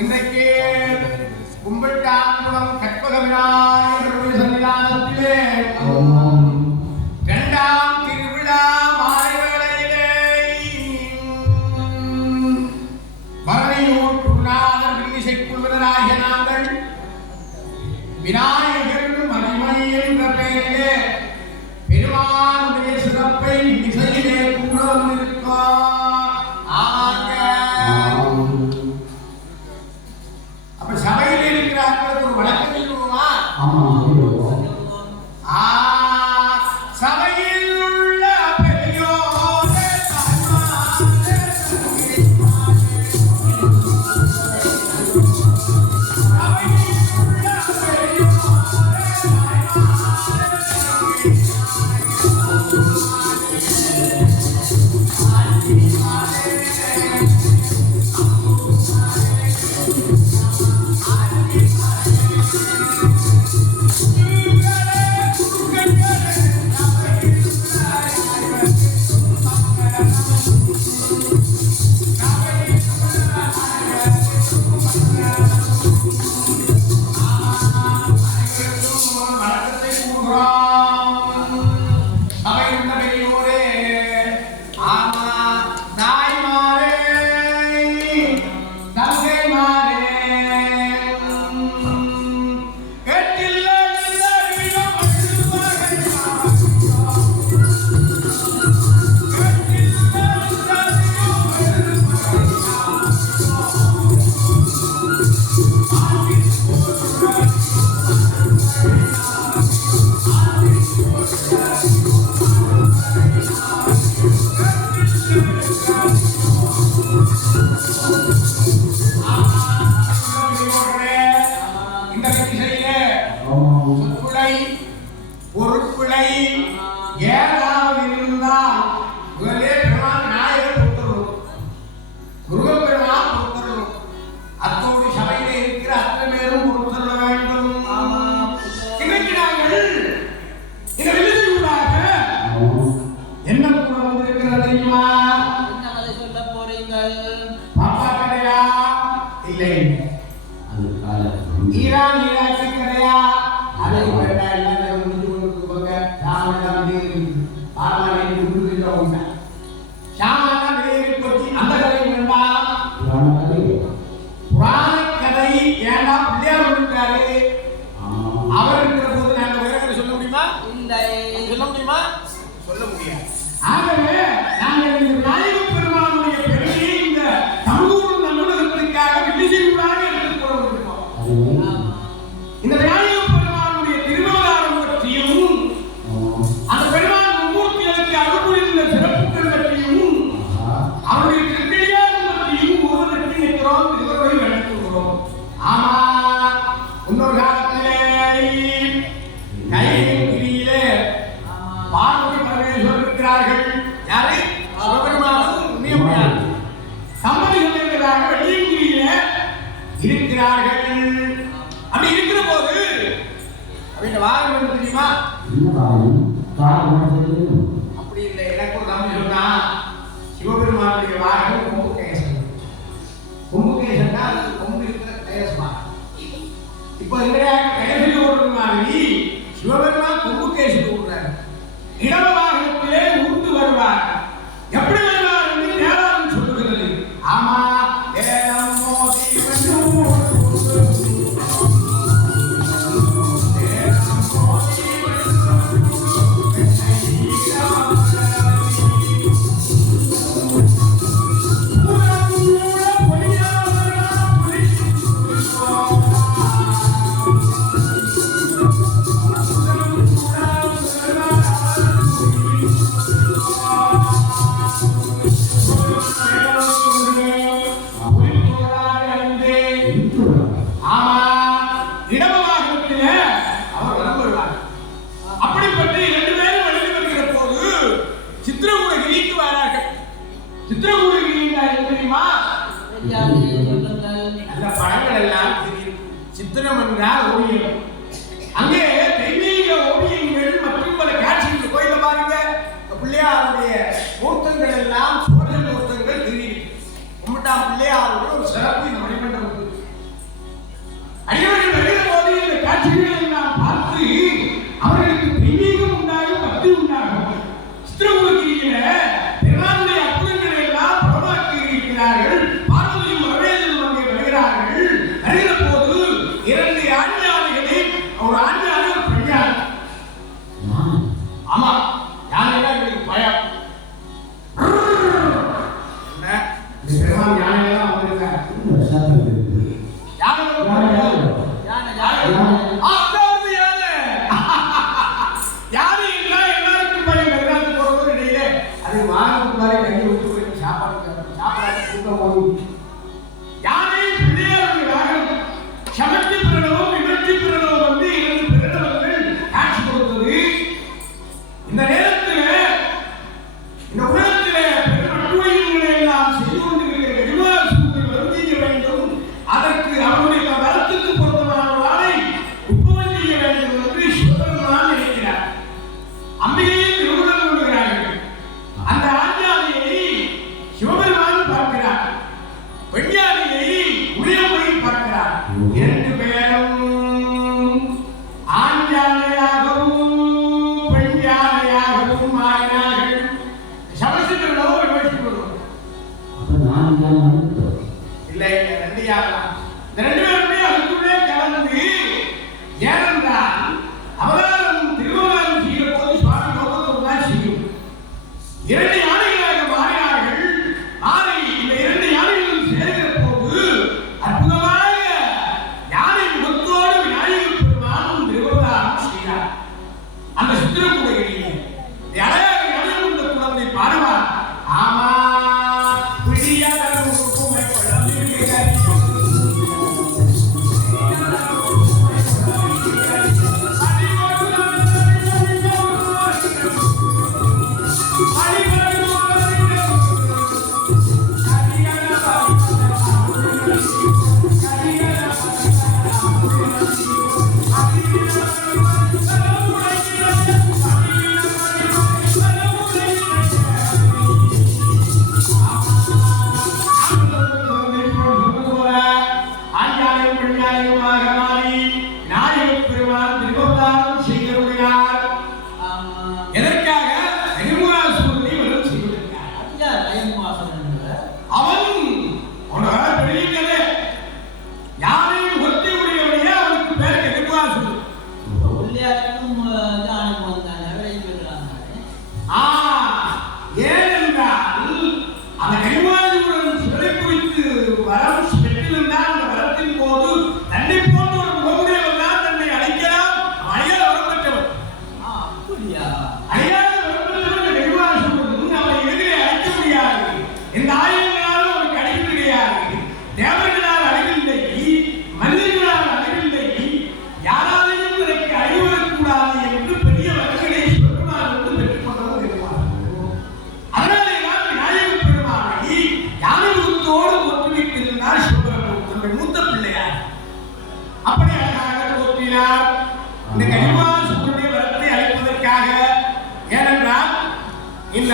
இன்றைக்கு கும்பிட்டாங்குளம் கற்பக விநாயகருடைய சன்னிதானத்திலே இரண்டாம் திருவிழா மாலைவேளையிலே மறையூர் குருநாதர் வில்லிசைக்குழுவினராகிய நாங்கள் விநாயகர் மணிமணி என்ற பெயரிலே பெருமானுடைய சிறப்பை இசையிலே கூறவந்திருக்கோம். சபையில் இருக்கிறார்கள் ஒரு வழக்கம் சொல்லுவோமா? சபையில் உள்ள பெரியோரே பொருட்களை ஏதாவது இருந்தால் முதலே பெருமான் விநாயகர் பொறுத்தரும் முருகப்பெருமான் பொறுத்தரும் அத்தோடு சபையிலே இருக்கிற அத்தனை பேரும் பொறுத்தர வேண்டும். இன்னைக்கு நாங்கள் இந்த விழுதியூடாக என்ன கூட வந்திருக்கிறது தெரியுமா? என்ன சொல்ல போறீங்கள்? பாப்பா கடையா? இல்லை, அது கால ஈரான் ஈராக்கி கடையா? அதை அவர் இருக்கிற போது நாங்கள் வேற சொல்ல முடியுமா? சொல்ல முடியுமா? சொல்ல முடியாது. ஆகவே நாங்கள் இந்த விநாயகப் பெருமானுடைய பெருமையை இந்த சமூக நல்லுலகத்திற்காக வில்லிசையூடாக எடுத்துக் கொண்டிருக்கிறோம். இந்த விநாயகப் இருக்கிறார்கள். அப்படி இருக்கிற போது அவன் வாரம் என்ன தெரியுமா? அப்படி இல்லை. எனக்கு ஒரு தம்பி சொன்னா சிவபெருமானுடைய வாரம் கொம்புகேசன். கொம்புகேசன்னா அது கொம்பு இருக்கிற கையஸ்மா. இப்போ எங்கடையா கையசில் ஓடுற மாதிரி சிவபெருமான் கொம்புகேசன் ஓடுறார். இடம வாகனத்திலே ஊர்ந்து வருவார். எப்படி வருவார் என்று வேதாந்தம் சொல்லுகிறது. ஆமா, வேதம் மோதி சித்திரம் என்றால் ஓவியம். அங்கே தெய்வீக ஓவியங்கள் மற்றும் பல காட்சிகள் கோயில பாருங்க. பிள்ளையாருடைய மூர்த்தங்கள் எல்லாம் சோழ மூர்த்தங்கள் தெரியும். கும்பிட்டாம் பிள்ளையாருடைய ஒரு சிறப்பு இந்த மணிமண்டபம். அடியவர்கள் வருகிற போது இந்த காட்சிகளை எல்லாம் பார்த்து அவர்களுக்கு தெய்வீகம் உண்டாகும், பக்தி உண்டாகும். சித்திரகுலகிரியில பெருமாளுடைய அற்புதங்களை எல்லாம் படமாக்கி இருக்கிறார்கள். பார்வதியும் வரவேலும் அங்கே வருகிறார்கள். வருகிற போது இரண்டு ஆண் யானைகளில் ஒரு ஆண் யானை ஒரு பெண் யானை. ஆமா, யானைதான் எங்களுக்கு பயம். என்ன பெருமாள் யானையெல்லாம் வந்திருக்காங்க. யானை என்றால் எல்லாருக்கும் பயம். வெள்ளாட்டு போறது இடையிலே அது வாரத்துக்குள்ளாரே கையை விட்டு போய் சாப்பாடு கூட்டம் போகும். யானை பிள்ளையாருடைய வாகனம். சமத்தி பிரணவம் விமர்த்தி பிரணவம் வந்து இரண்டு பிரணவங்கள் காட்சி கொடுத்தது. இந்த நேரத்தில் இந்த உலகத்திலே பெருமட்டுவைகளை எல்லாம் செய்து கொண்டிருக்கிற பெருமாசூரை வருந்திக்க வேண்டும். அதற்கு அவருடைய வரத்துக்கு பொருத்தமான வாழை உப்பவம் செய்ய வேண்டும் என்று சிவபெருமான் நினைக்கிறார். அம்பிகையை திருமணம் கொள்கிறார்கள். அந்த ஆஞ்சானையை சிவபெருமான் பார்க்கிறார். பெண்யானையை உரியமுறை பார்க்கிறார். இரண்டு பேரும் ஆஞ்சானையாகவும் பெண்யானையாகவும் ஆயினார்கள். சமசிக்கிறதோ விமர்சிக்கிறோம். இல்லை, ரெண்டு யாரெல்லாம் இந்த ரெண்டு பேருமே அதுக்குள்ளே கலந்து ஏனென்றால் அவதாரம் திருவதாரம் செய்கிற போது சுவாமி நோக்கத்தோடு தான் செய்யும். இரண்டு யானைகளாக மாறினார்கள். மாறி இந்த இரண்டு யானைகளும் சேர்கிற போது அற்புதமாக யானை முகத்தோடு விநாயகர் பெருமானும் திருவதாரம் செய்தார். அந்த சித்திரக்கூடைகளிலே அழகாக யானை கொண்ட குழந்தை பாடுவார். ஆமா, பிடியாத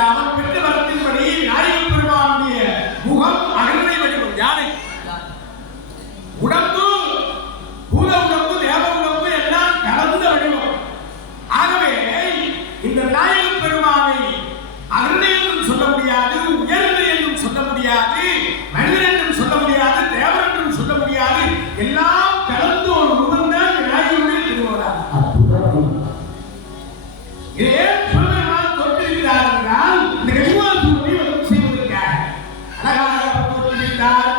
அவன் பெற்ற வரத்தின்படி விநாயகப் பெருமானுடைய முகம் அகன்றை வடிவம் யானை உடம்பு பூத உடம்பு தேவ உடம்பு எல்லாம் கலந்த வடிவம். ஆகவே இந்த விநாயகப் பெருமானை அகன்றை என்றும் சொல்ல முடியாது, உயர்நிலை என்றும் சொல்ல முடியாது, மனிதன் என்றும் சொல்ல முடியாது, தேவர் என்றும் சொல்ல முடியாது, எல்லாம் கலந்து ஒரு முகம் தான் விநாயகருடைய திருவருளார். இதே சொல்லுங்கள் தொட்டிருக்கிறார் என்றால் இந்த கலிமாசூரை வந்து செய்வதற்காக அழகாக தோற்றிருக்கிறார்.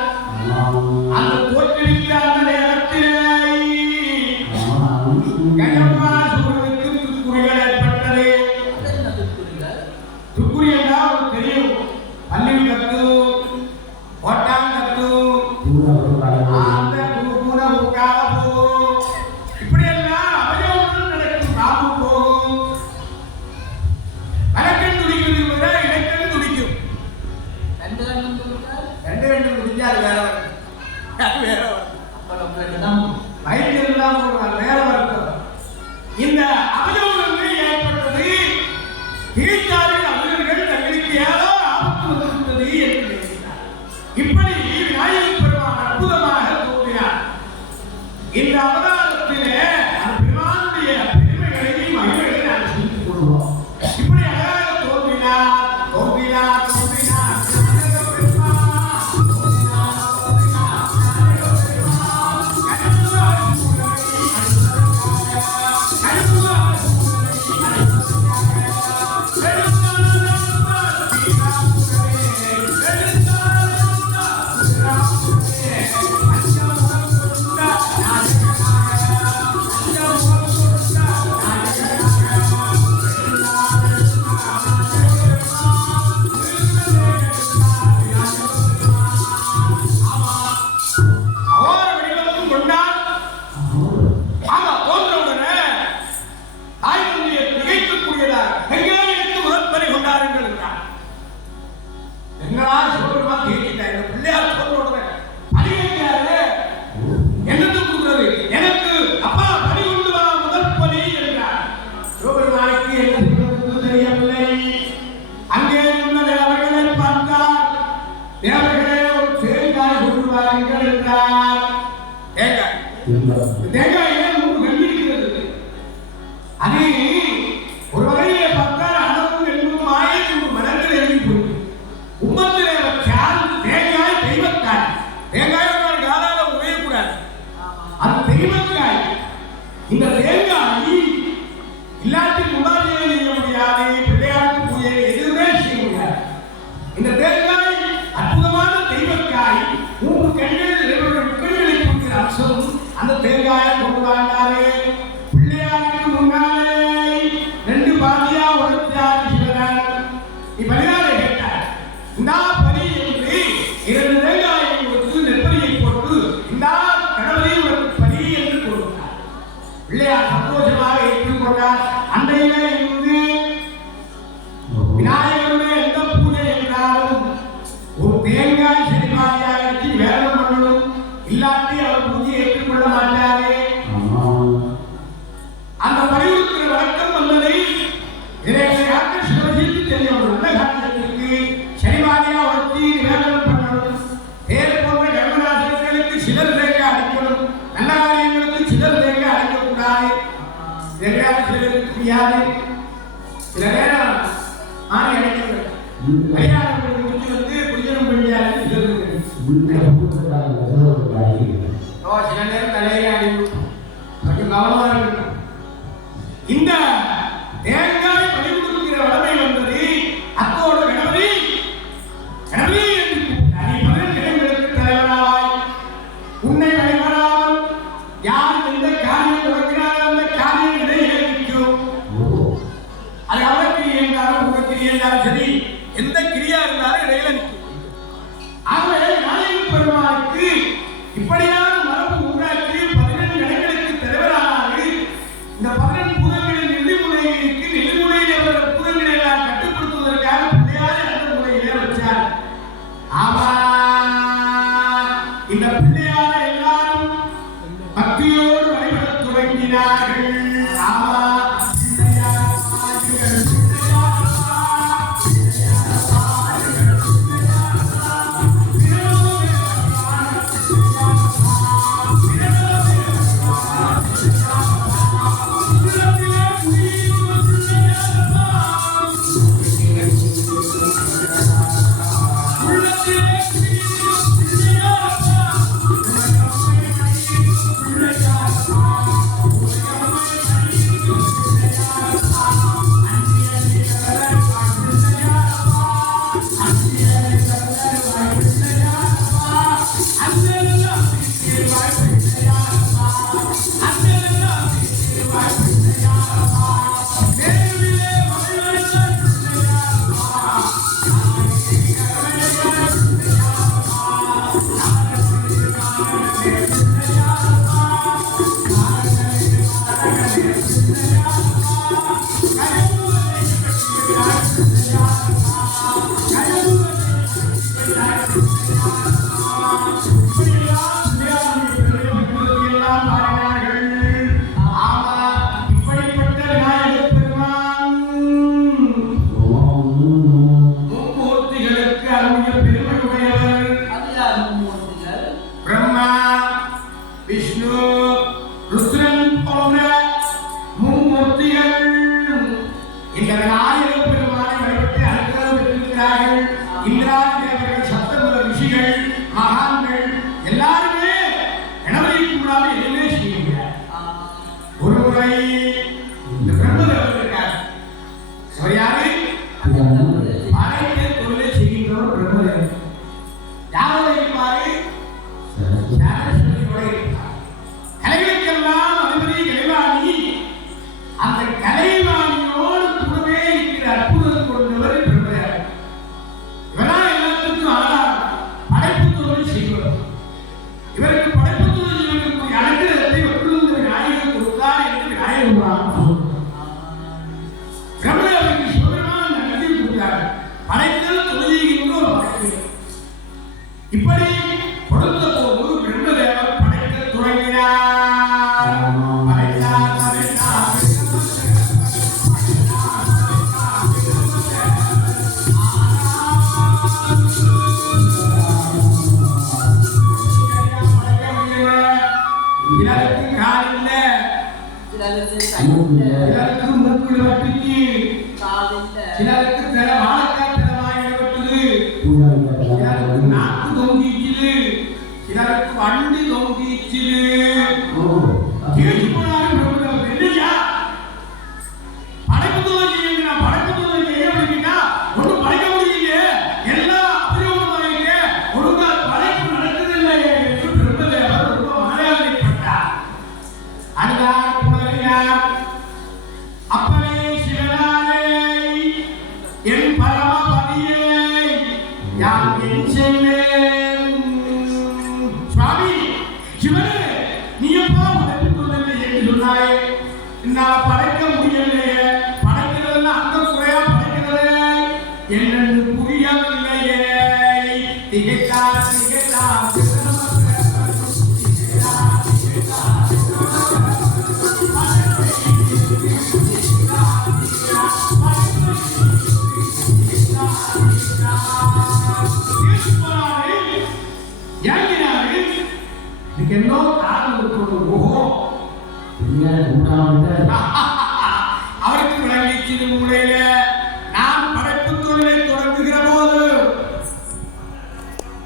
அந்த தோற்றிருக்கிற அந்த நேரத்திலே கலிமாசூரனுக்கு துக்குறிகள் ஏற்பட்டது. துக்குறி என்றால் அவருக்கு தெரியும், பள்ளி கத்து ஓட்டான் கத்து அந்த பூன உட்கார போகும், இப்படியெல்லாம் அவயோகம் நடக்கும். பாம்பு போகும், வழக்கன் துடிக்கிறது விட இலக்கன் துடிக்கும். ரெண்டு துடிச்சா அது வேற வயிற்றில் தான் போடுவார், வேற வருத்தம். இந்த அவயோகங்கள் ஏற்பட்டது. திகைத்தார்கள் அவர்கள், தங்களுக்கு ஏதோ ஆபத்து வந்திருந்தது என்று நினைத்தார். இப்படி விநாயகப் பெருமான் அற்புதமாக தோன்றினார். இந்த அவதாரத்திலே அந்த பெருமானுடைய பெருமைகளை மகிமைகளை நாம் சிந்தித்துக் கொள்வோம். இப்படி அழகாக தோன்றினார். அது ஒரு வகையிலே பார்த்தால் அளவும் என்பதும் மாயை மனங்கள் எழுதி போகும். உம்மத்திலே வச்சால் தேங்காய் தெய்வக்காய், தேங்காய் காலால உடையக்கூடாது, அது தெய்வக்காய். இந்த தேங்காய் இல்லாட்டி குமாரியை செய்ய முடியாது, பிள்ளையாருக்கு பூஜை எதுவுமே செய்ய முடியாது. இந்த தேங்காய் அற்புதமான தெய்வக்காய். 3 கண்கள் 2 முக்கண்களை கொடுக்கிற அம்சம் அந்த தேங்காயை கொண்டு வாழ்ந்தாரு. பிள்ளையாருக்கு முன்னாலே 2 பாதியா உடைத்தார் சிவனார். இப்படிதான் கேட்டார். இந்த பரி என்று 2 தேங்காயை கொடுத்து நெற்பரியை போட்டு இந்த கடவுளை ஒரு பரி என்று கொடுத்தார். பிள்ளையார் சந்தோஷமாக ஏற்றுக்கொண்டார். அன்றையிலே இருந்து விநாயகருடைய எந்த பூஜை என்றாலும் ஒரு தேங்காய் செடிமாதியாக வச்சு வேதம் பண்ணணும், இல்லாட்டி அவர் பூஜையை ஏற்றுக்கொள்ள மாட்டாரே. அந்த வலியுறுத்துகிற வழக்கம் வந்ததை இறைவனையாக்க சிவஜிக்கு தெரியும். நல்ல காரியத்திற்கு சனிவாதியா வச்சு வேதம் பண்ணணும். பேர் போன்ற கர்மராசிகளுக்கு சிலர் தேங்காய் அடிக்கணும், நல்ல காரியங்களுக்கு சிலர் தேங்காய் அடிக்கக்கூடாது. சிலருக்கு முடியாது. சில நேரம் ஆணை அடிக்கிறது கல்யாணம் முடிச்சு வந்து புரிஜனம் பண்ணியாரு சில நேரம் தலையில அடிக்கும். கொஞ்சம் கவனமா இருக்கணும். இந்த தேங்காய் பலி கொடுக்கிற வளமை வந்தது. அத்தோடு கணபதி கணபதி என்று நீ 18 இடங்களுக்கு தலைவராவாய். உன்னை வழிபடாமல் யார் எந்த காரியம் தொடங்கினாலும் அந்த காரியம் இடையே நிற்கும். அது அவருக்கு என்றாலும் உங்களுக்கு என்றாலும் சரி, எந்த கிரியா இருந்தாலும் இடையில நிற்கும். ஆகவே விநாயகப் பெருமானுக்கு இப்படியான மரபு உண்டாக்கி 12 இடங்களுக்கு தலைவரானாரு. இந்த 12 பூதங்களின் நெல்லிமுனைக்கு நெல்லிமுனையில் அவர்கள் பூதங்களை எல்லாம் கட்டுப்படுத்துவதற்காக பிள்ளையாரை அந்த முறையிலே வச்சார். ஆமா, இந்த பிள்ளையாரை எல்லாரும் பக்தியோடு வழிபடத் தொடங்கினார்கள். ஆமா, பிள்ளையார் ஞானேஸ்வரியோட இருக்கிறார். கலைகளுக்கெல்லாம் அதிபதி கலைவாணி. அந்த கலைவாணியோடு கூடவே இருக்கிற அற்புதம் கொண்டவர் பிரம்மதேவர். இவரால் எல்லாத்துக்கும் ஆதாரம் படைப்பு தொழில் செய்வது. இவருக்கு படைப்பு தொழில் செய்வதற்கு அனுகிரகத்தை ஒன்றும் விநாயகர் கொடுத்தார் என்று விநாயகர் சொல்கிறார். பிரம்மதேவருக்கு சிவபெருமான் நன்றி கொடுத்தார். படைத்தல் தொழில் ஒரு படைப்பு. இப்படி கொடுத்த போது பிரம்மதேவர் படைக்க தொடங்கினார். சிலருக்கு சில வாழக்காய் திறமாயிடுவது, சிலருக்கு நாக்கு தொங்கிச்சுது, சிலருக்கு வண்டி தொங்கிச்சுது. கேட்டு போனாலும் இல்லையா படைப்பு தொழில் செய்யுங்க. படைப்பு தொழில் செய்ய அப்படின்னா ஒன்றும் படைக்க முடியலையே, எல்லாம் அபியோகமாயிங்க, ஒழுங்கா படைப்பு நடக்குதில்லை என்று பிரம்மதேவர் ரொம்ப மனவேதனைப்பட்டார். அதுதான் புணரினார். அப்பனே சிவனாரே, என் பரமபதியே, யான் என் செய்வேன்? சுவாமி சிவனே, நீ எப்பா படைப்பு தொழில் என்று சொன்னாயே, என்னால் படைக்க முடியலையே, படைக்கிறதுனா அந்த குறையா படைக்கிறது என்னென்று புரியவில்லையே. திகைத்தார் திகைத்தார் என்னோ காரணம் இருக்கிறது. அவருக்கு விளங்கிச்சு மூலையில நான் படைப்பு தொழிலை தொடங்குகிற போது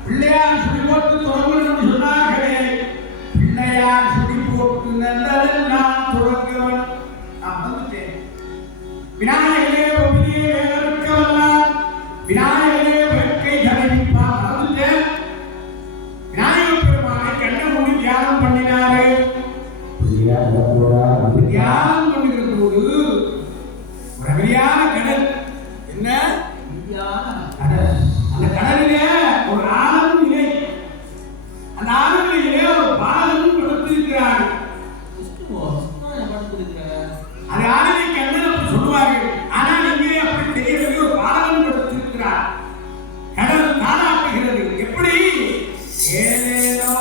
பிள்ளையார் சுடி போட்டு தொடங்கணும் சொன்னார்களே, பிள்ளையார் சுடி போட்டு நல்லது நான் தொடங்குவன். நான் வந்துட்டேன். விநாயகரே ஒளியே வேறற்கவல்லாம், விநாயகரே வேட்கை தவிப்பான். வந்துட்டேன். விநாயகர் பெருமானை கண்ண மூடி தியானம் பண்ணினாரு. தியானம் பண்ணுகிற போது ஒரு அமைதியான கடல். என்ன கடல்? அந்த கடலிலே ஒரு ஆழம் நிலை. அந்த ஆழங்களிலே ஒரு பாலமும் கொடுத்திருக்கிறார். அது ஆழத்தை கண்ணன் சொல்லுவார்கள். ஆனால் இங்கே அப்படி தெரியவில்லை. ஒரு பாலமும் கொடுத்திருக்கிறார். கடல் தாளாட்டுகிறது. எப்படி? ஏனேனோ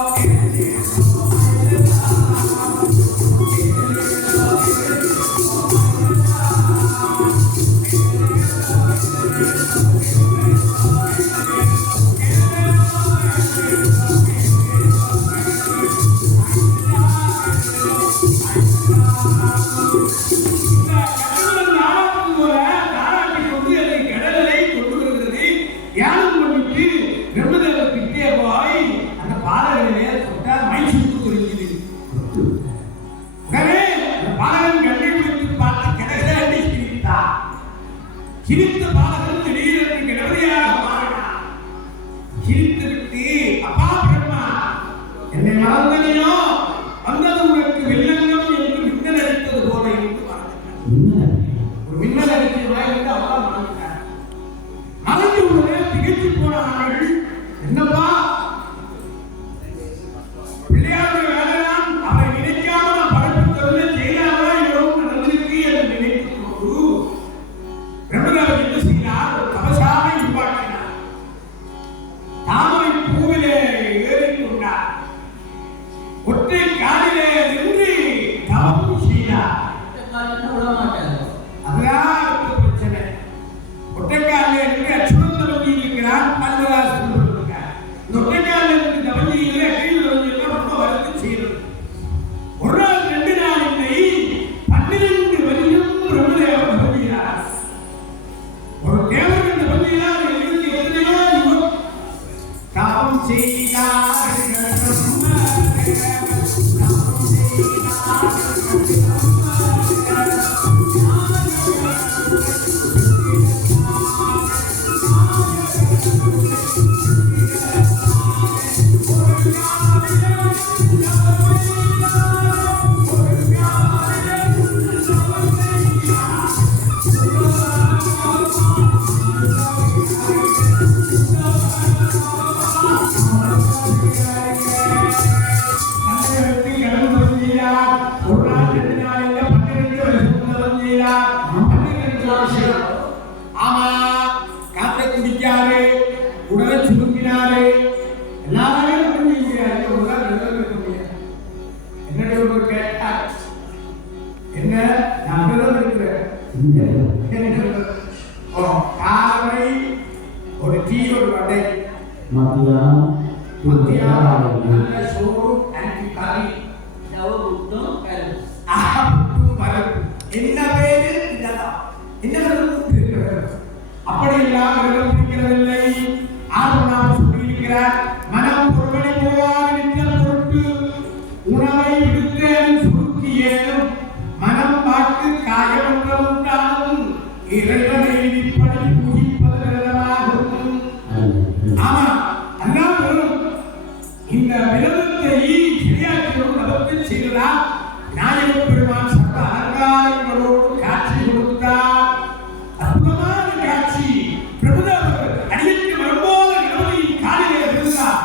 சிரித்த பாலகன் திடீரென்று கணவதியாக மாறினார். சிரித்துவிட்டு, அப்பா பிரம்மா, என்னை மறந்தனையோ, வந்தது உனக்கு வில்லங்கம் என்று மின்னல் அடித்தது போல என்று மறந்தார். ஒரு மின்னல் அடித்தது என்று அப்பா மறந்தார். மறந்து உடனே திகைத்து போனார்கள். என்னப்பா பிள்ளையாருடைய வேலைதான், அவரை நினைக்காமல் படைப்பு தொழிலை செய்யாமலா எவ்வளவு நடந்திருக்கு என்று நினைத்து கொண்டு பிரம்மதேவர் என்ன செய்தார்? ஒரு தபசாவை உருவாக்கினார். தாமரை பூவிலே ஏறிக்கொண்டார். உடலை சுருங்கினாரு எல்லாரையும் முடிஞ்சிருக்கிறாரு ஒரு நாள் இருக்க முடியாது. என்னுடைய ஒரு கேட்டார் என்ன நான் விரதம் இருக்கிறேன் காலை ஒரு டீ ஒரு வடை மத்தியானம் நல்ல சோறு அரிசி கறி என்ன பேரு என்ன அப்படி இல்லாமல் இருக்கிறதில்லை. ஆர்வனாக சொல்லியிருக்கிறார் மனம் பொருளை போவாக நிற்றல் பொருட்டு உணவை விடுத்து சுருக்கியேனும் மனம் வாக்கு காயமற்றமுண்டாலும் இறைவனை விதிப்படி பூஜிப்பது விரதமாகும். ஆமா அதுதான் வரும். இந்த விரதத்தை சரியாக்கிறோம் நமக்கு செய்கிறார். நாயக பெருமான் சட்ட அலங்காரங்களோடு காட்சி கொடுத்தார். அற்புதமான காட்சி. பிரபுதேவர் அடியற்கு வரும்போது கணவனின் காலிலே விழுந்தார்.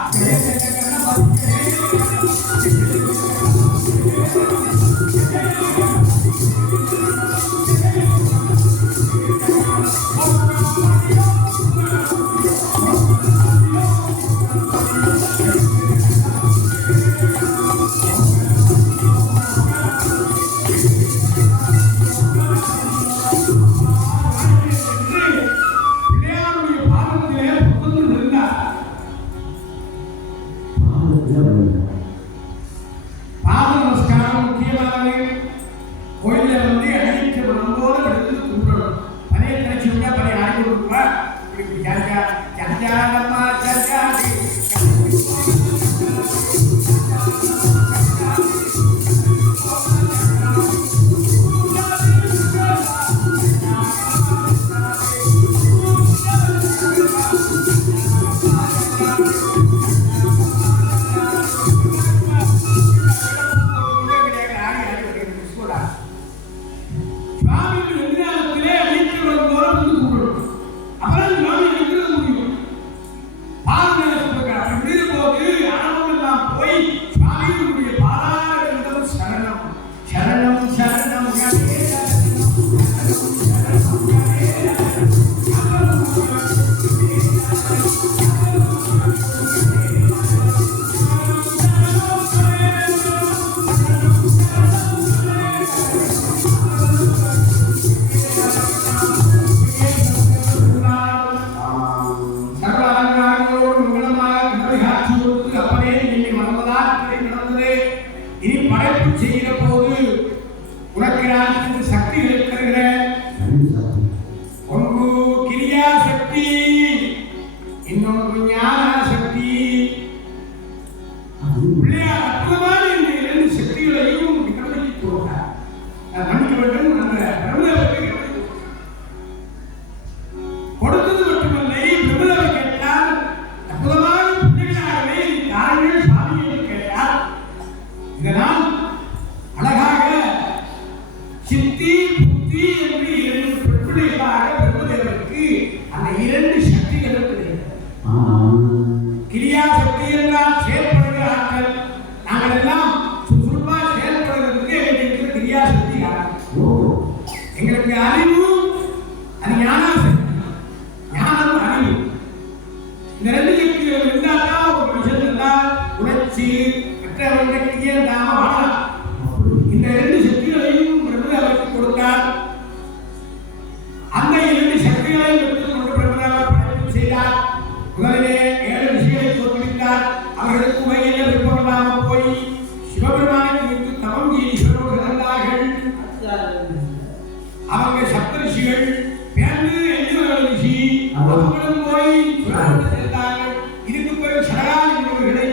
இதுக்கு பிறகு சடகாதி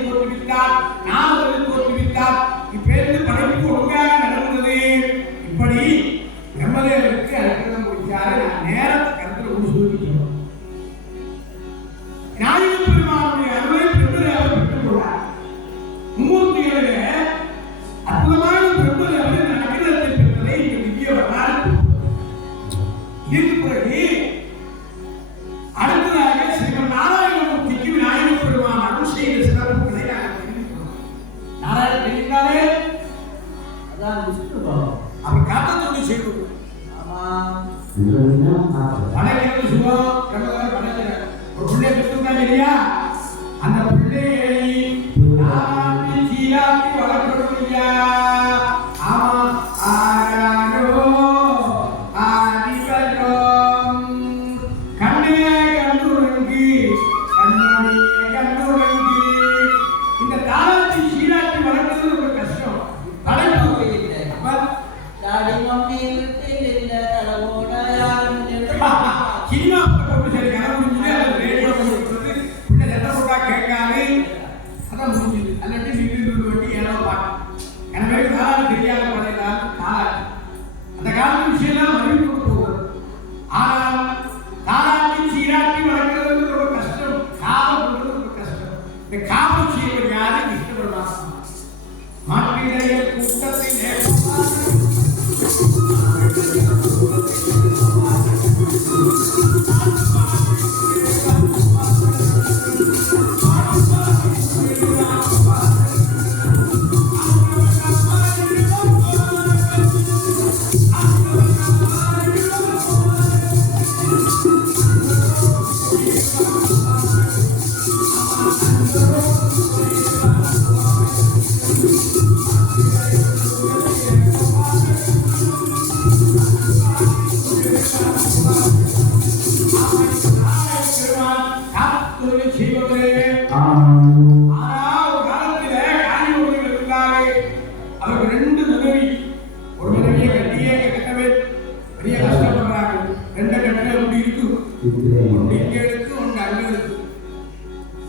தோற்றுவித்தார். நாரதரை தோற்றுவித்தார். இப்பேருந்து Indonesia apa? படைக்கிறது சுகம் பிரம்மதேவர் படைக்கிறார். ஒரு பிள்ளை பெற்றுட்டாங்க இல்லையா, அந்த பிள்ளையை நாட்டி சீராட்டி வளர்க்கணும் இல்லையா. ஆமா, ஆராரோ ஆதிபரம் கண்ணே கண்ணுறங்கி கண்ணாடியே கண்ணுறங்கி. இந்த தாளத்தை சீராட்டி வளர்க்கிறது ரொம்ப கஷ்டம். படைப்பு டாடி மம்மி இல்ல தலவோட யாரும் சினிமா போட்டு சரி கதை முடிஞ்சது. அது ரேடியோ கொடுத்தது பிள்ளை சட்டை போட்டா கேட்காது, அதான் முடிஞ்சது. அல்லாட்டி நின்று வண்டி ஏதோ பாட்டு எனவே காலம் தெரியாத படையதான் காலாட்டு. அந்த காலத்து விஷயம்லாம் மறுபடியும் கொண்டு போகும். ஆனால் காலாட்டி சீராட்டி வளர்க்கிறது ரொம்ப கஷ்டம், காலம் பண்றது ரொம்ப கஷ்டம். இந்த காலம் செய்வது யாரும் இஷ்டப்படுவாங்க. மாற்றிடைய கூட்டத்தை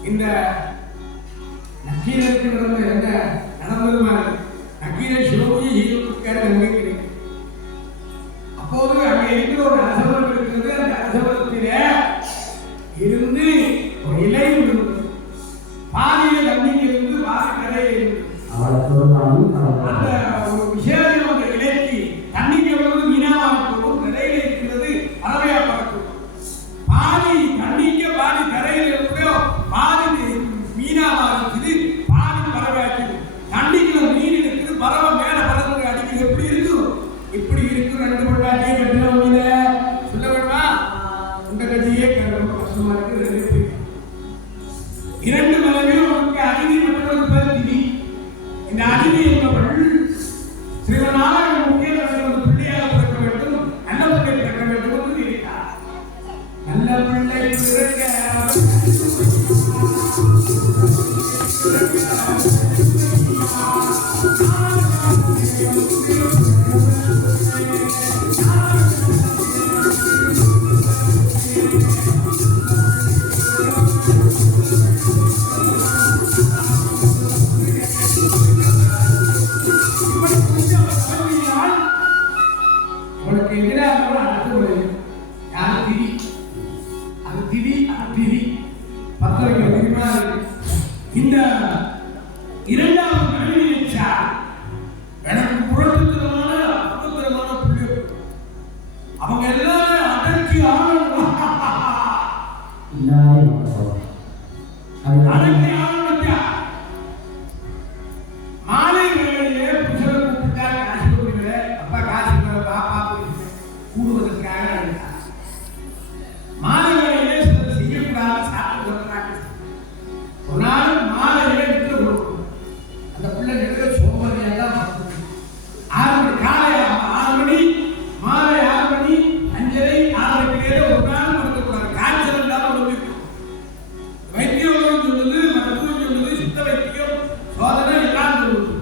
இந்த நக்கீரருக்கு நடந்த என்ன நடந்தது மாதிரி நக்கீரர் சிவபூஜை செய்வதற்காக நினைக்கிறேன். அப்போது அங்கே இருக்கிற ஒரு அரசவரம் இருக்கிறது. அந்த அரசவரத்திலே இருந்து ஒரு இலை இருந்தது. பாதியில தண்ணிக்கு இருந்து பாதி கரையில் இருந்தது. அந்த ஒரு விசேஷம் அந்த இலைக்கு தண்ணிக்கு எவ்வளவு மீனாக இருக்கும், கரையில் இருக்கிறது பறவையா பறக்கும். பாதி தண்ணிக்கு பாதி கரையில் இருக்கிறோ பாதி மீனாக இருக்குது, பாதி பறவை இருக்குது. தண்ணிக்குள்ள மீன் இருக்குது, பறவை மேல பறந்து அடிக்குது. எப்படி இருக்கும்? இப்படி இருக்கு. ரெண்டு பொண்டாட்டியே கட்டின மீன சொல்ல வேணுமா? இந்த கட்சியே கஷ்டமா இருக்கு. இரண்டு மனைவியும் அவருக்கு அடிமை மற்றவருக்கு பேர் திதி. இந்த அடிமை என்பவள் சிறுவனாக முக்கிய பிள்ளையாக பிறக்க வேண்டும், நல்ல பிள்ளை பிறக்க வேண்டும் என்று நினைத்தார். நல்ல பிள்ளை பிறக்க உனக்கு எதிராக அடக்குமுறை யார் திதி, அது திதி, அது திதி பத்திரிகை தெரியுமா? இந்த இரண்டாவது கல்வி நிச்சா எனக்கு புறத்துத்தரமான அற்புதமான புள்ளி. அவங்க எல்லாரும் அடக்கி ஆளும் அடக்கி ஆளும். மாலை வேளையிலே புருஷனை கூப்பிட்டா காசு கொடுக்கல. அப்பா காசு பாப்பா கூடுவதற்காக அழைத்தார். மாலை வேளையிலே சிலர் செய்யக்கூடாது சாப்பிட்டு வர்றாங்க. ஒரு நாள் மாலையிலே நின்று கொடுக்கும். அந்த பிள்ளை நெருங்க சோம்பறியெல்லாம் காலை 6 மணி மாலை 6 மணி 5:30 6:30 ஒரு நாள் கொடுக்கக்கூடாது. காய்ச்சல் இருந்தாலும் இருக்கும். வைத்தியம் சொல்லுது, மருத்துவம் சொல்லுது, சித்த வைத்தியம் சோதனை எல்லாம் சொல்லுது.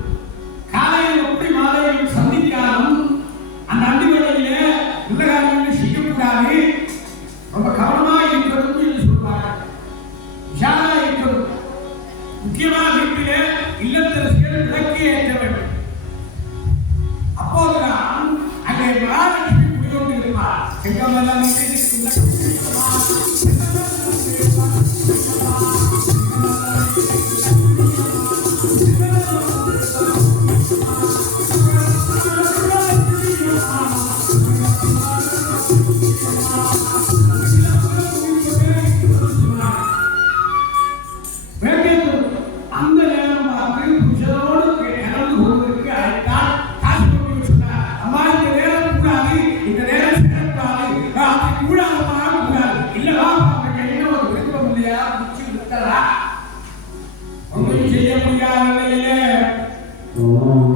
காலையில் எப்படி மாலையில் சந்திக்காலும் அந்த அண்டிவடையில நல்ல காரியங்கள் செய்யக்கூடாது, ரொம்ப கவனமாக இருக்கணும் என்று சொல்வார்கள். விஷாலா இருக்கணும். முக்கியமாக வீட்டிலே இல்லத்தரசிகள் விளக்கி ஏற்ற வேண்டும். அப்போதுதான் அங்கே மகாலட்சுமி குடிகொண்டிருப்பார். எங்கெல்லாம்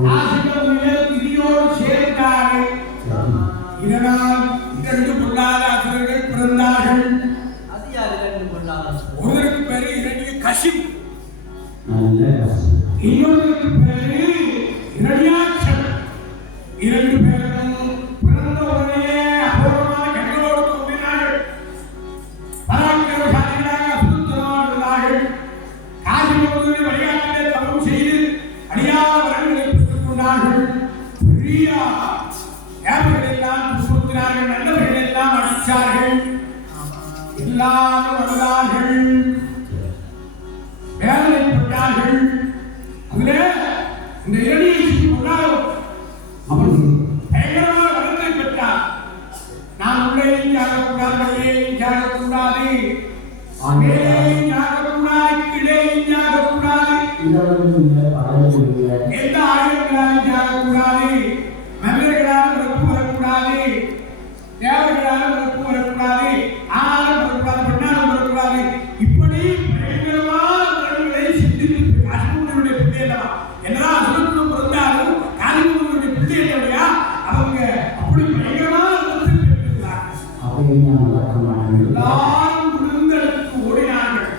காசிகமுனியை திதியோடு சேர்ந்தார்கள். இதனால் இரண்டு பொல்லாத அசுரர்கள் பிறந்தார்கள். அது யாரு கண்டு கொண்டாலும் ஒருவருக்கு பேரு இரண்டிய கசிப்பு, நல்ல காசு. இன்னொருக்கு பேரு இரணியாட்சன். இரண்டு பேரும் பிறந்த உடனே அபூர்வமான கண்களோடு தோன்றினார்கள். பராக்கிரமசாலிகளாக அசுத்தமாக இருந்தார்கள். காசிகமுனியை வழிகாட்டிலே தவம் செய்து அடியாத வரங்களை பெற்றுக் கொண்டார்கள். பெரிய தேவர்கள் எல்லாம் துன்புறுத்தினார்கள், நல்லவர்கள் எல்லாம் அடித்தார்கள். எல்லாரும் வந்தார்கள், வேதனைப்பட்டார்கள். அதிலே இந்த இரணியனுக்கு முன்னால் அவன் பயங்கரமான வரத்தை பெற்றார். நான் உள்ளேயும் சாகக்கூடாது, வெளியேயும் சாகக்கூடாது, மேலேயும் சாகக்கூடாது, கீழேயும் சாகக்கூடாது, எந்த ஆயுதங்களாலும் சாகக்கூடாது, மனிதர்களாலும் பிறப்பு வரக்கூடாது, தேவர்களாலும் பிறப்பு வரக்கூடாது, ஆனாலும் வரக்கூடாது, பெண்ணாலும் வரக்கூடாது. இப்படி பயங்கரமான வரங்களை சிந்தித்து அசுரனுடைய பிள்ளைகளா என்னதான் அசுரனும் பிறந்தாலும் காளிமுகனுடைய பிள்ளைகளா அவங்க அப்படி பயங்கரமான வரத்தை பெற்றிருக்கிறார்கள். எல்லாரும் விழுந்தெடுத்து ஓடினார்கள்.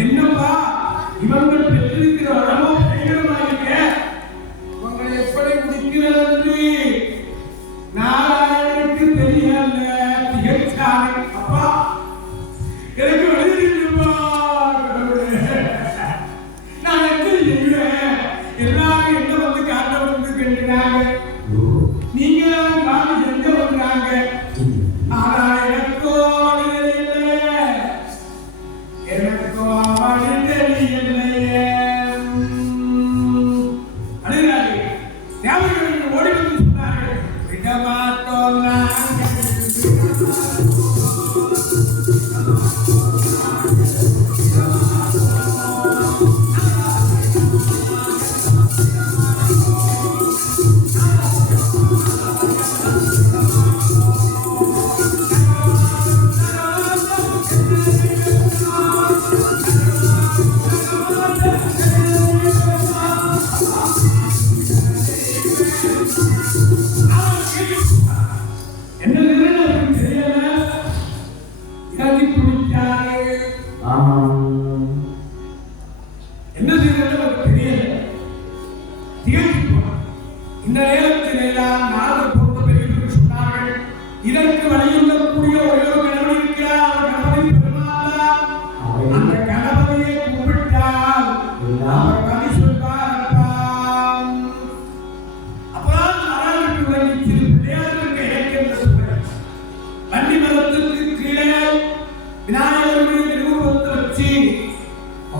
என்னப்பா இவங்கள் பெற்றிருக்கிற வளமோ பயங்கரமாக இவங்களை எப்படி முடிக்கிறது நாராயணனுக்கு தெரியல. திகழ்ச்சாலை அப்பா எனக்கு வழியிருப்பா, நான் என்ன செய்வேன்? எல்லாரும் என்ன வந்து காட்ட வந்து கேட்கிறாங்க, நீங்க காட்டு செஞ்ச வந்தாங்க. ஆனா எனக்கோ இந்த நேரத்தில் எல்லாம் நாரதர் பொறுத்தவரையில் சொன்னார்கள், இதற்கு வழியுள்ளக்கூடிய ஒரே ஒரு கணவன் இருக்கிறார், கணவனை பெருமாள். அந்த கணவனையை கும்பிட்டால் அவர் வழி சொல்வார். அப்பதான் நாராயணனுக்கு உலகிற்கு பிள்ளையாருக்கு இலக்கியம் சொல்றார். வண்டி மரத்துக்கு கீழே விநாயகருடைய திருவுருவத்தை வச்சு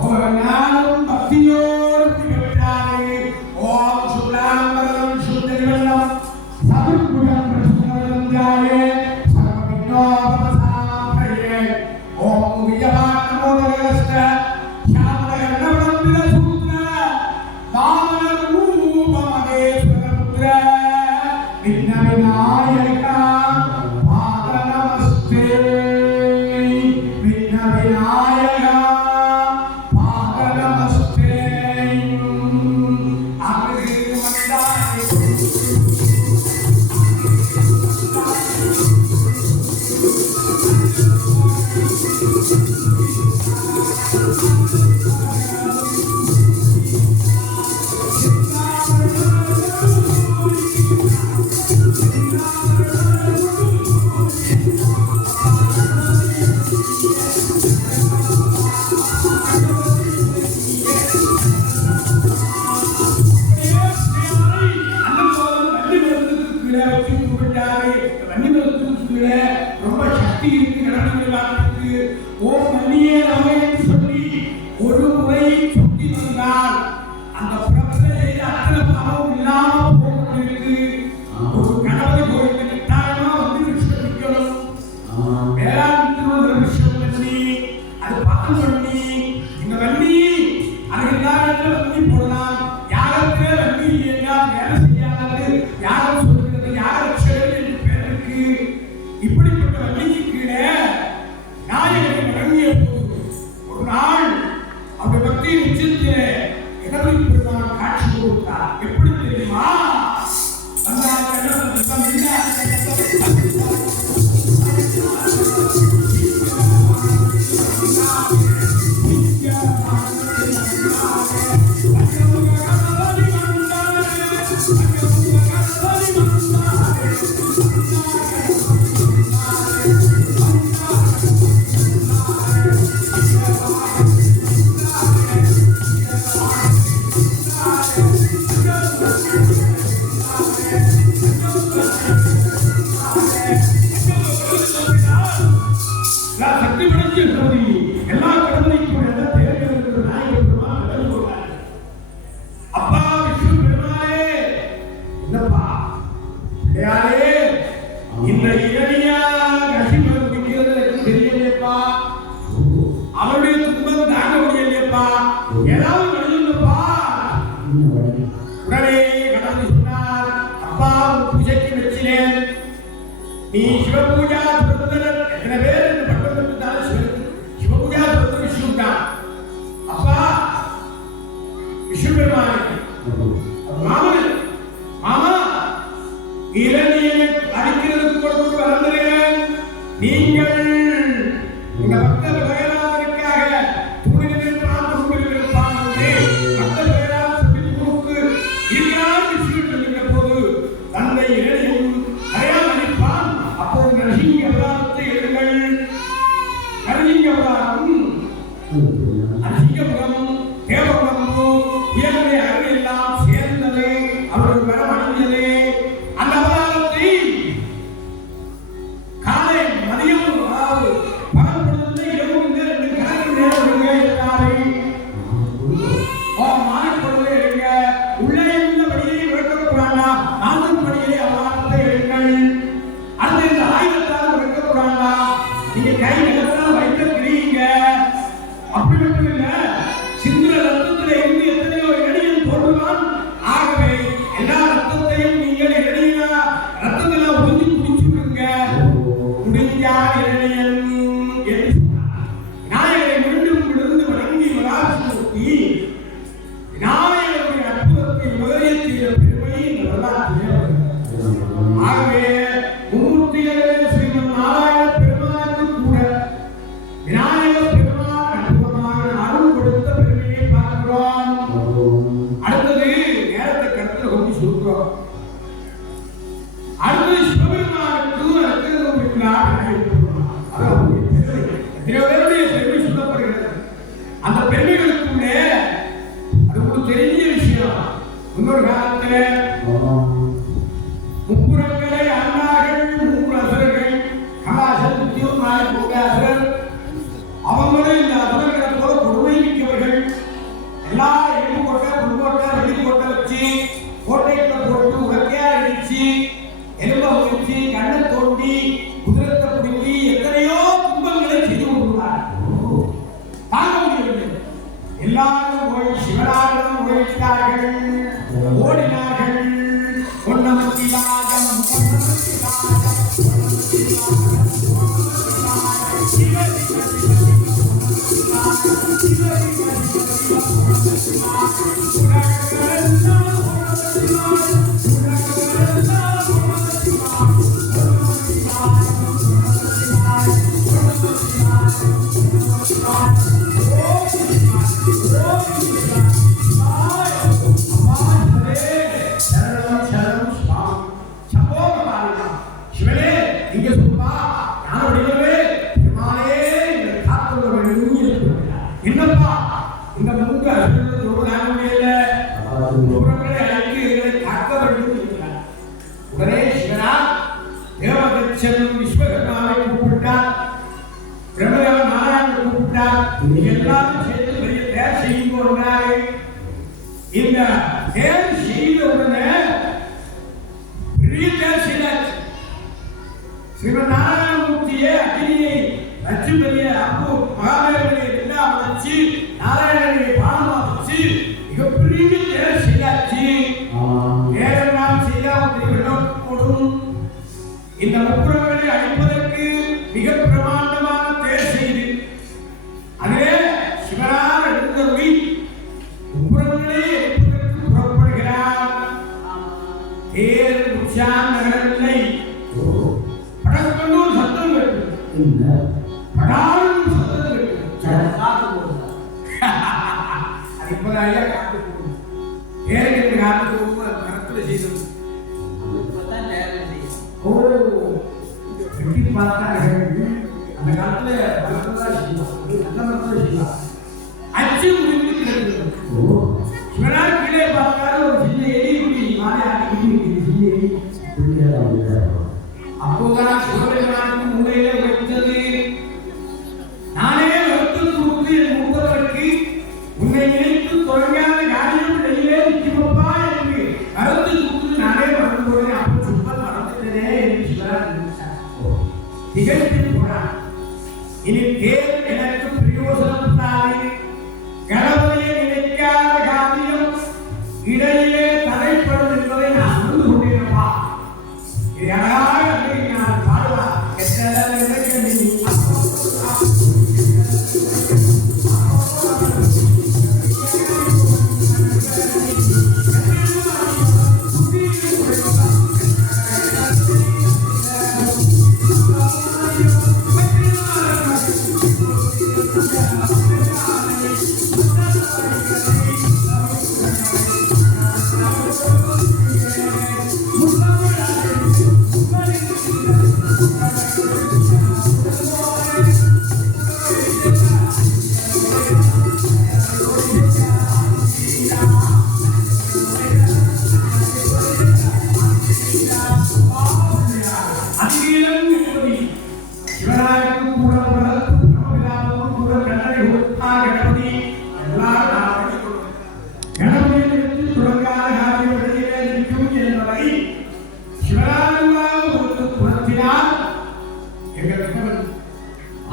ஒரு நாளும் பக்தியோடு திகழ்ந்தாரே. ஓம் சுக்லாம்பரம் சுந்தரிவல்லம் சதுர்புஜம் பிரசுரந்தாரே சர்வ நீ சிவபூஜா பிரபுதர் எத்தனை பேர் இந்த பட்டம் இருந்தாலும் சிவபூஜா பிரபுதர் விஷ்ணு தான். அப்பா விஷ்ணு பெருமானே மாமன் மாமா இரணியை அடிக்கிறதுக்கு கொடுத்து வளர்ந்தேன். நீங்கள் இந்த பக்த பகவானுக்காக தூணில் பாம்பு இருப்பாங்க பக்த பகவான் சொல்லி கொடுத்து இருக்கிறார் விஷ்ணு சொல்லுகிற போது தந்தை இரணியும் நரசிங்க அவதாரத்தை எடுங்கள். நரசிங்க அவதாரம் நரசிங்கபுரம் தேவபுரம் உயர்ந்த அறிவு எல்லாம் சேர்ந்தது. அவர்கள் வரமடைந்தது. அந்த அவதாரத்தை காலை மதியம் அதாவது பகல் இரவு ரெண்டு கணக்கு நேரம் இருக்கிறாரை மாறிக்கொள்ளவே இருங்க. உள்ளே இருந்த படியை விளக்கக்கூடாதா? நான்கு படியிலே அவதாரத்தை எடுங்கள். அந்த ஆயுதத்தால் வைக்கக்கூடாதா? நீங்க கை நிலத்தால் வைக்க தெரியுங்க. அப்படி மட்டும் இல்ல, சிந்திர ரத்தத்தில இருந்து எத்தனையோ இரணியன் தோன்றுவான். ஆகவே எல்லா ரத்தத்தையும் நீங்கள் இரணியா ரத்தத்தில உறிஞ்சி குடிச்சுடுங்க. முடிஞ்சா இரணியன் என்று சொன்னார். விநாயகரை மீண்டும் விழுந்து வணங்கி வராசி விநாயகருடைய அற்புதத்தை முதலிய செய்த பெருமை இந்த வரலாற்றிலே. ஆகவே ஸ்ரீமன் நாராயண பெருமானுக்கு கூட விநாயகர் பெருமான் அற்புதமாக அருள் கொடுத்த பெருமையை பார்க்கிறோம். அடுத்தது நேரத்தை கருத்துல கொண்டு சொல்கிறோம். அடுத்தது சிவபெருமானுக்கு எத்தனையோ பேருடைய பெருமை சொல்லப்படுகிறது. அந்த பெருமைகளுக்குள்ளே அது ஒரு தெரிஞ்ச விஷயம். இன்னொரு காலத்துல முப்புறங்களை ஆண்டார்கள் மூன்று அசுரர்கள் கலாசர் முத்தியூர் நாய் போன்ற அசுரர். அவங்களும் இந்த அசுரர்களை போல கொடுமை மிக்கவர்கள். எல்லா எண்ணு கோட்டை பொன்கோட்டை வெள்ளி கோட்டை வச்சு கோட்டைகளை போட்டு உலக்கையா அடிச்சு எலும்ப முடிச்சு கண்ணை தோண்டி குதிரத்தை பிடிங்கி எத்தனையோ துன்பங்களை செய்து கொண்டுள்ளார். தாங்க முடியவில்லை. எல்லாரும் போய் சிவனாரிடம் உழைத்தார்கள், ஓடினார்கள். என்னப்பா இந்த மூன்று அசுரர்கள் ரொம்ப நாங்க முடியல, அழைத்து காக்க வேண்டும் என்கிறார். உடனே சிவனா தேவதட்சன் விஸ்வகர்மாவை கூப்பிட்டார், பிரம்மதேவன் நாராயணனை கூப்பிட்டார். எல்லாரும் சேர்ந்து பெரிய தேர் செய்யும் போகிறாரு. இந்த தேர் செய்த உடனே பெரிய தேர் செய்தாச்சு. ஸ்ரீமன் நாராயணமூர்த்தியை அக்னியை வச்சு பெரிய அப்பு மகாதேவனை எல்லாம் வச்சு நாராயணனை பானமா வச்சு மிகப்பெரிய தேர் செய்தாச்சு. நேரெல்லாம் செய்யாமல் போடும். இந்த முப்புறங்களை அழிப்பதற்கு மிக பிரமாண்டமான தேர் செய்து அதிலே சிவனார் எழுந்தருளி முப்புறங்களை அழிப்பதற்கு புறப்படுகிறார். தேர் உச்சான் நகரவில்லை. படக்கொண்டு சத்தம் கேட்டு படாலும் சத்தம் கேட்டு காத்து போடுறார். அது இப்பதான் காத்து போடும். தேருக்கு காத்து போகும் மரத்தில் மரத்துல மரத்தான் செய்வோம், நல்ல மரத்துல செய்வோம். அச்சு முடிந்து கிடக்கிறது. சிவனார் கீழே பார்த்தாரு, ஒரு சின்ன எலி இப்படி மாலை ஆட்டிக்கிட்டு சின்ன எலி. அப்போதான் சிவபெருமானுக்கு மூளையில வைத்தது, நானே ஒத்து கூட்டு என் முப்பதற்கு உன்னை நினைத்து தொடங்காத காரியம் வெளியே நிற்குமப்பா என்று கருத்து கூட்டு நானே மறந்து போனேன். அப்போ சுப்பல் மறந்துட்டனே என்று சிவரார் நினைச்சார். திகழ்த்து போனார். இனி தேர் எனக்கு பிரயோசனத்தாலே கணவனையை நினைக்காத காரியம் இடையிலே தடைப்படும் என்பதை நான் உணர்ந்து கொண்டேனப்பா. இது அழகாக நான் பாடுவார்.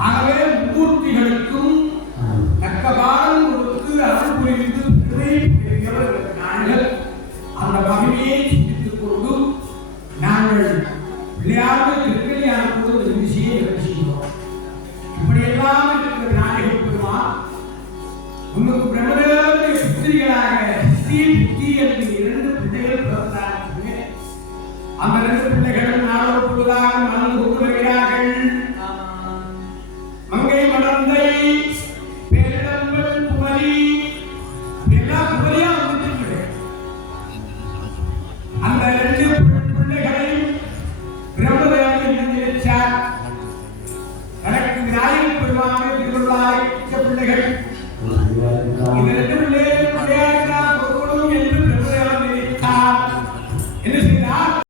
ஆகவே மூர்த்திகளுக்கும் தக்க பாடம் கொடுத்து அருள் புரிந்து பெரியவர் நாங்கள் அந்த மகிமையை சிந்தித்துக் கொண்டு நாங்கள் விளையாட்டு திருக்கல்யாணம் போது நிகழ்ச்சியை நிகழ்ச்சிக்கிறோம். இப்படியெல்லாம் இருக்கிற நாயகப் பெருமான் உங்களுக்கு பிரம்மதேவனுடைய புத்திரிகளாக ஸ்ரீ புத்தி என்று 2 பிள்ளைகள் பிறந்தார்கள். அந்த 2 பிள்ளைகளும் நாளொரு பொழுதாக மறந்து கொண்டு வருகிறார்கள். மங்கை மடந்தை பேரிடம்பல் குமரி எல்லா குமரியா வந்துட்டு அந்த 2 பிள்ளைகளையும் பிரம்மதேவன் என்ன நினைச்சார்?